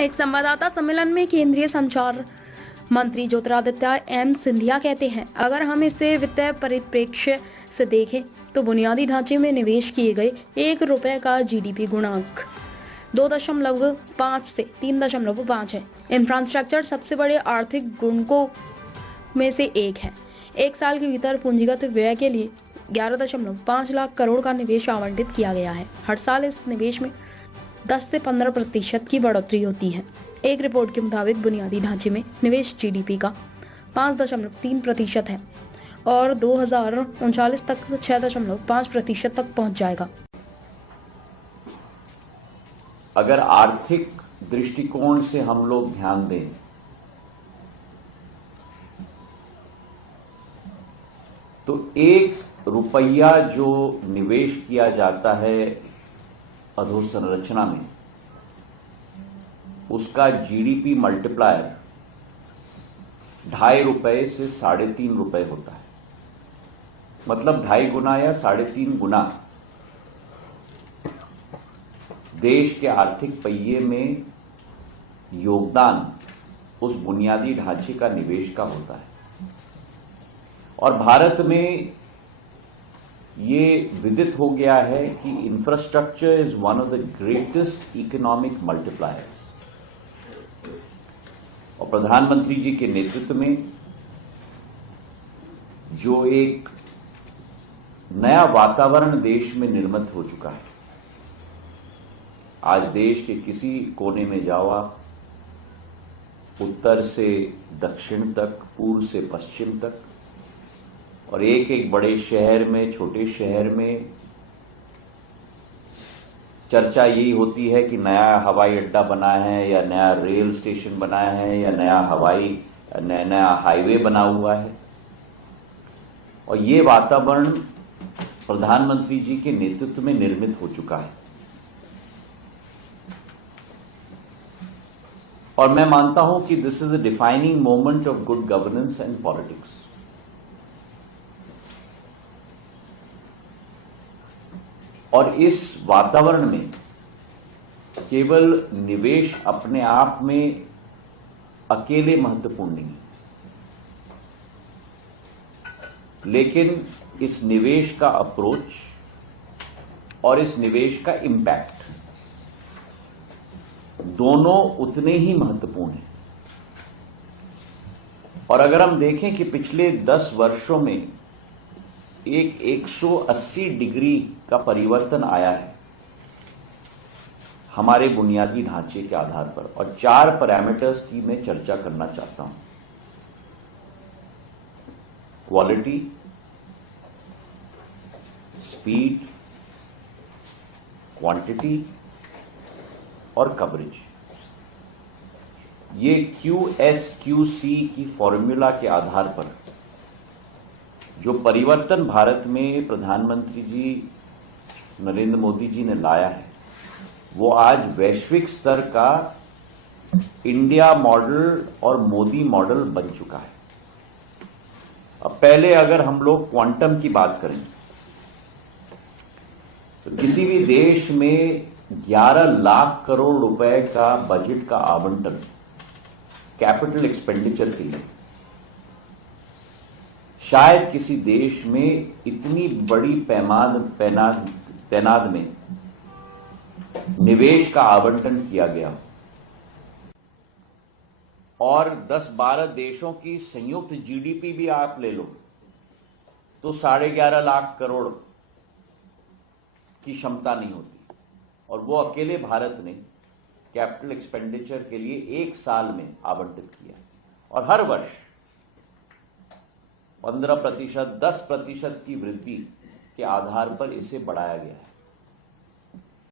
एक संवाददाता सम्मेलन में केंद्रीय संचार मंत्री ज्योतिरादित्य एम सिंधिया कहते हैं, अगर हम इसे वित्तीय परिप्रेक्ष्य से देखें तो बुनियादी ढांचे में निवेश किए गए ₹1 का जीडीपी गुणांक 2.5 से 3.5 है। इंफ्रास्ट्रक्चर सबसे बड़े आर्थिक गुणकों में से एक है। एक साल के भीतर पूंजीगत व्यय के लिए 11.5 लाख करोड़ का निवेश आवंटित किया गया है। हर साल इस निवेश में 10 से 15% की बढ़ोतरी होती है। एक रिपोर्ट के मुताबिक बुनियादी ढांचे में निवेश जीडीपी का 5.3% है और 2039 तक 6.5% तक पहुंच जाएगा। अगर आर्थिक दृष्टिकोण से हम लोग ध्यान दें तो ₹1 जो निवेश किया जाता है अधोसंरचना में, उसका जीडीपी मल्टीप्लायर ₹2.5 से ₹3.5 होता है। मतलब 2.5 गुना या 3.5 गुना देश के आर्थिक पहिए में योगदान उस बुनियादी ढांचे का निवेश का होता है। और भारत में ये विदित हो गया है कि infrastructure is one of the greatest economic multipliers. और प्रधानमंत्री जी के नेतृत्व में जो एक नया वातावरण देश में निर्मित हो चुका है। आज देश के किसी कोने में जाओ आप, उत्तर से दक्षिण तक, पूर्व से पश्चिम तक, और एक एक बड़े शहर में, छोटे शहर में चर्चा यही होती है कि नया हवाई अड्डा बना है या नया रेल स्टेशन बना है या नया हाईवे बना हुआ है। और ये वातावरण प्रधानमंत्री जी के नेतृत्व में निर्मित हो चुका है। और मैं मानता हूं कि this is a defining moment of good governance and politics. और इस वातावरण में केवल निवेश अपने आप में अकेले महत्वपूर्ण नहीं, लेकिन इस निवेश का अप्रोच और इस निवेश का इम्पैक्ट दोनों उतने ही महत्वपूर्ण हैं। और अगर हम देखें कि पिछले 10 वर्षों में एक 180 डिग्री का परिवर्तन आया है हमारे बुनियादी ढांचे के आधार पर, और 4 पैरामीटर्स की मैं चर्चा करना चाहता हूं। क्वालिटी, स्पीड, क्वांटिटी और कवरेज। ये QSQC की फॉर्मूला के आधार पर जो परिवर्तन भारत में प्रधानमंत्री जी नरेंद्र मोदी जी ने लाया है, वो आज वैश्विक स्तर का इंडिया मॉडल और मोदी मॉडल बन चुका है। अब पहले अगर हम लोग क्वांटम की बात करें तो किसी भी देश में 11 लाख करोड़ रुपए का बजट का आवंटन कैपिटल एक्सपेंडिचर के लिए शायद किसी देश में इतनी बड़ी तैनात में निवेश का आवंटन किया गया। और 10-12 देशों की संयुक्त जीडीपी भी आप ले लो तो 11.5 लाख करोड़ की क्षमता नहीं होती। और वो अकेले भारत ने कैपिटल एक्सपेंडिचर के लिए एक साल में आवंटित किया। और हर वर्ष 15%, 10% की वृद्धि के आधार पर इसे बढ़ाया गया है।